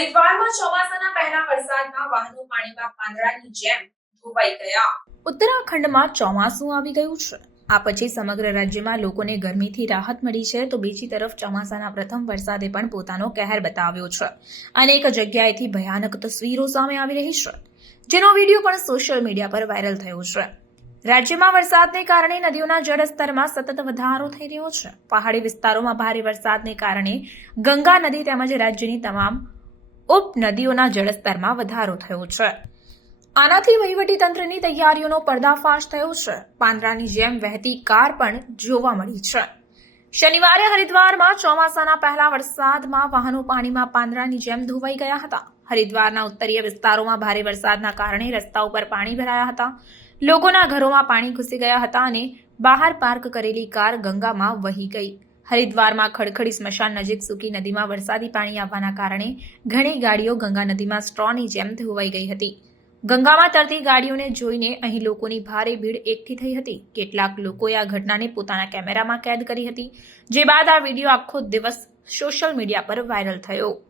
હરિદ્વારમાં ચોમાસાના પહેલા વરસાદમાં વાહનો પાણીમાં પાંદડાની જેમ ધોવાઈ ગયા। ઉત્તરાખંડમાં ચોમાસું આવી ગયું છે। આ પછી સમગ્ર રાજ્યમાં લોકોને ગરમીથી રાહત મળી છે, તો બીજી તરફ ચોમાસાના પ્રથમ વરસાદે પણ પોતાનો કહેર બતાવ્યો છે। અનેક જગ્યાએથી ભયાનક તસવીરો સામે આવી રહી છે, જેનો વિડીયો પણ સોશિયલ મીડિયા પર વાયરલ થયો છે। રાજ્યમાં વરસાદને કારણે નદીઓના જળસ્તરમાં સતત વધારો થઈ રહ્યો છે। પહાડી વિસ્તારોમાં ભારે વરસાદને કારણે ગંગા નદી તેમજ રાજ્યની તમામ ઉપનદીઓના જળસ્તરમાં વધારો થયો છે। આનાથી વહીવટીતંત્રની તૈયારીઓનો પર્દાફાશ થયો છે। પાંદડાની જેમ વહેતી કાર પણ જોવા મળી છે। શનિવારે હરિદ્વારમાં ચોમાસાના પહેલા વરસાદમાં વાહનો પાણીમાં પાંદડાની જેમ ધોવાઈ ગયા હતા। હરિદ્વારના ઉત્તરીય વિસ્તારોમાં ભારે વરસાદના કારણે રસ્તા ઉપર પાણી ભરાયા હતા। લોકોના ઘરોમાં પાણી ઘૂસી ગયા હતા અને બહાર પાર્ક કરેલી કાર ગંગામાં વહી ગઈ। હરિદ્વારમાં ખડખડી સ્મશાન નજીક સૂકી નદીમાં વરસાદી પાણી આવવાના કારણે ઘણી ગાડીઓ ગંગા નદીમાં સ્ટ્રોની જેમ ધોવાઈ ગઈ હતી। ગંગામાં તરતી ગાડીઓને જોઈને અહીં લોકોની ભારે ભીડ એકઠી થઈ હતી। કેટલાક લોકોએ આ ઘટનાને પોતાના કેમેરામાં કેદ કરી હતી, જે બાદ આ વિડીયો આખો દિવસ સોશિયલ મીડિયા પર વાયરલ થયો।